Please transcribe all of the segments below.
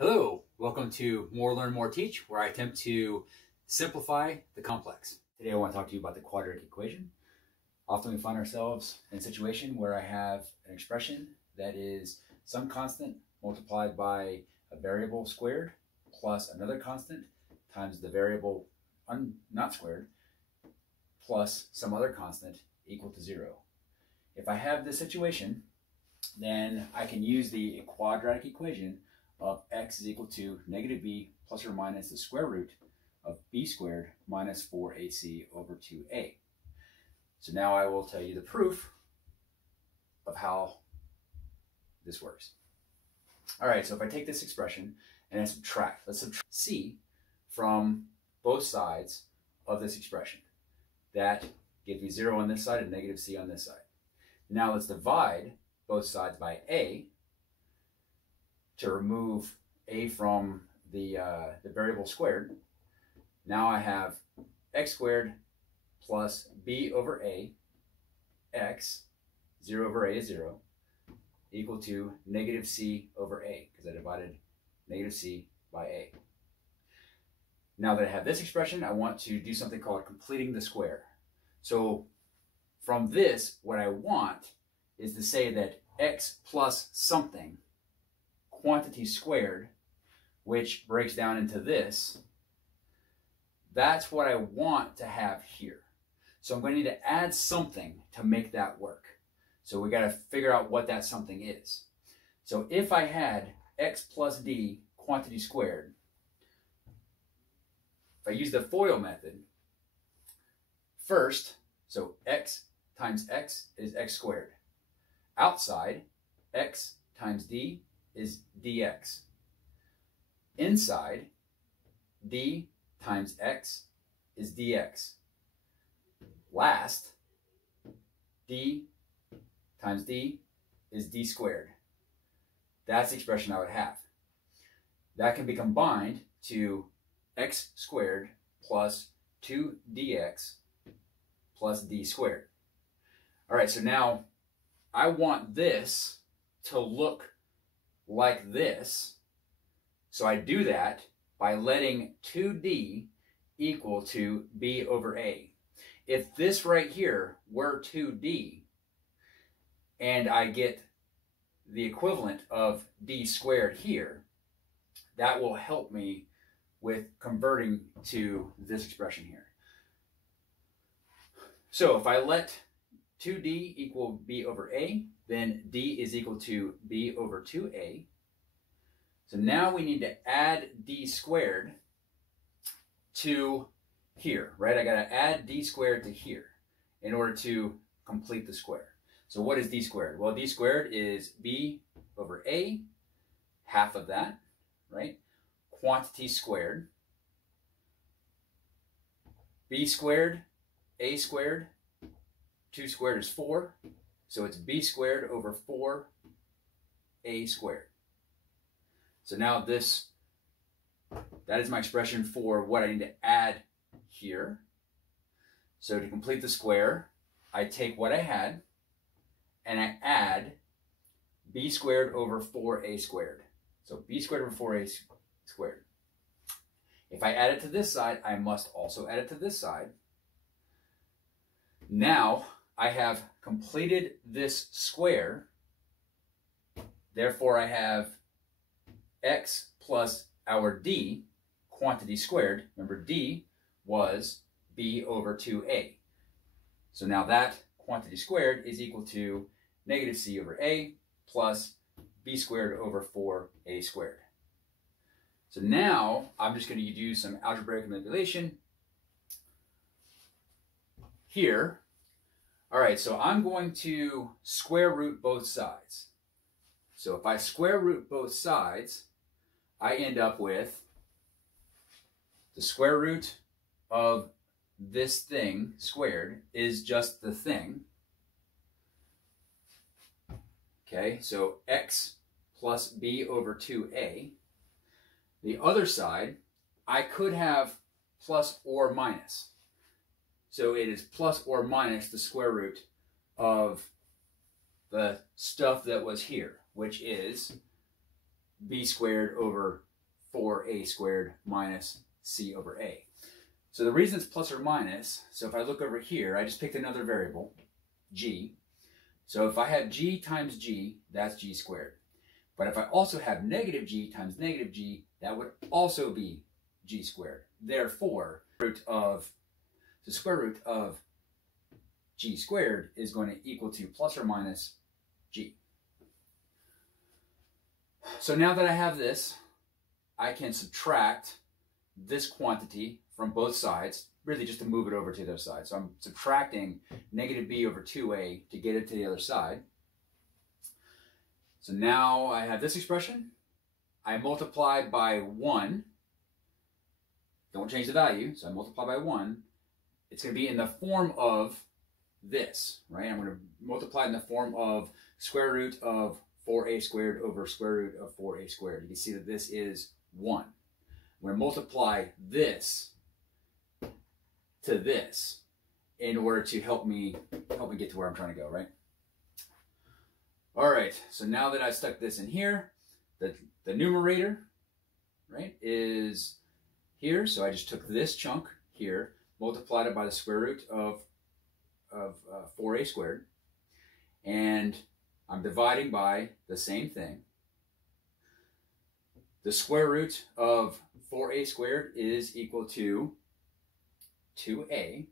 Hello, welcome to More Learn, More Teach, where I attempt to simplify the complex. Today I want to talk to you about the quadratic equation. Often we find ourselves in a situation where I have an expression that is some constant multiplied by a variable squared plus another constant times the variable not squared plus some other constant equal to 0. If I have this situation, then I can use the quadratic equation of x is equal to negative b plus or minus the square root of b squared minus 4ac over 2a. So now I will tell you the proof of how this works. All right, so if I take this expression and I subtract, let's subtract c from both sides of this expression. That gives me 0 on this side and negative c on this side. Now let's divide both sides by a to remove a from the variable squared. Now I have x squared plus b over a, x, 0 over a is 0, equal to negative c over a, because I divided negative c by a. Now that I have this expression, I want to do something called completing the square. So from this, what I want is to say that x plus something, quantity squared, which breaks down into this, that's what I want to have here. So I'm going to need to add something to make that work. So we got to figure out what that something is. So if I had x plus d quantity squared, if I use the FOIL method, first, so x times x is x squared. Outside, x times d is dx. Inside, d times x is dx. Last, d times d is d squared. That's the expression I would have. That can be combined to x squared plus 2dx plus d squared. All right, so now I want this to look like this. So I do that by letting 2d equal to b over a. If this right here were 2d and I get the equivalent of d squared here, that will help me with converting to this expression here. So if I let 2d equal b over a, then d is equal to b over 2a. So now we need to add d squared to here, right? I got to add d squared to here in order to complete the square. So what is d squared? Well, d squared is b over a, half of that, right? Quantity squared. B squared, a squared, 2 squared is 4, so it's b squared over 4a squared. So now that is my expression for what I need to add here. So to complete the square, I take what I had and I add b squared over 4a squared. So b squared over 4a squared. If I add it to this side, I must also add it to this side. Now I have completed this square. Therefore, I have x plus our d, quantity squared. Remember, d was b over 2a. So now that quantity squared is equal to negative c over a plus b squared over 4a squared. So now I'm just going to do some algebraic manipulation here. All right, so I'm going to square root both sides. So if I square root both sides, I end up with the square root of this thing squared is just the thing. Okay, so x plus b over 2a. The other side, I could have plus or minus. So it is plus or minus the square root of the stuff that was here, which is b squared over 4a squared minus c over a. So the reason it's plus or minus, so if I look over here, I just picked another variable, g. So if I have g times g, that's g squared. But if I also have negative g times negative g, that would also be g squared. Therefore, the square root of g squared is going to equal to plus or minus g. So now that I have this, I can subtract this quantity from both sides, really just to move it over to the other side. So I'm subtracting negative b over 2a to get it to the other side. So now I have this expression. I multiply by 1. Don't change the value, so I multiply by 1. It's going to be in the form of this, right? I'm going to multiply in the form of square root of 4a squared over square root of 4a squared. You can see that this is 1. I'm going to multiply this to this in order to help me get to where I'm trying to go, right? All right, so now that I've stuck this in here, the numerator, right, is here. So I just took this chunk here, multiplied it by the square root of 4a squared, and I'm dividing by the same thing. The square root of 4a squared is equal to 2a.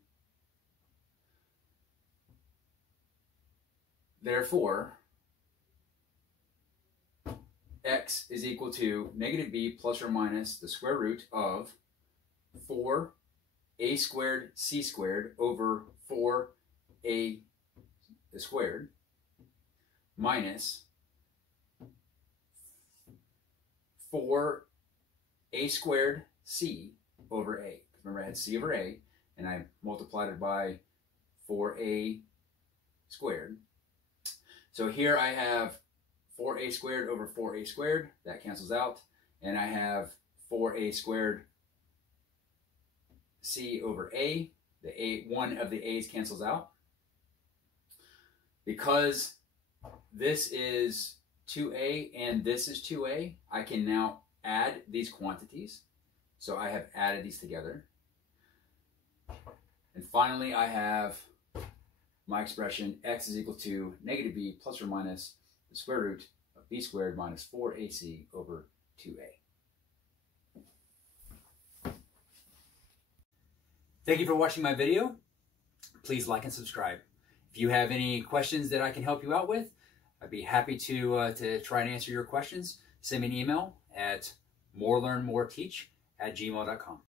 Therefore, x is equal to negative b plus or minus the square root of 4a squared c squared over 4a squared minus 4a squared c over a. Remember, I had c over a, and I multiplied it by 4a squared. So here I have 4a squared over 4a squared. That cancels out. And I have 4a squared c over a. One of the a's cancels out. Because this is 2a and this is 2a, I can now add these quantities. So I have added these together. And finally, I have my expression x is equal to negative b plus or minus the square root of b squared minus 4ac over 2a. Thank you for watching my video. Please like and subscribe. If you have any questions that I can help you out with, I'd be happy to try and answer your questions. Send me an email at morelearnmoreteach@gmail.com.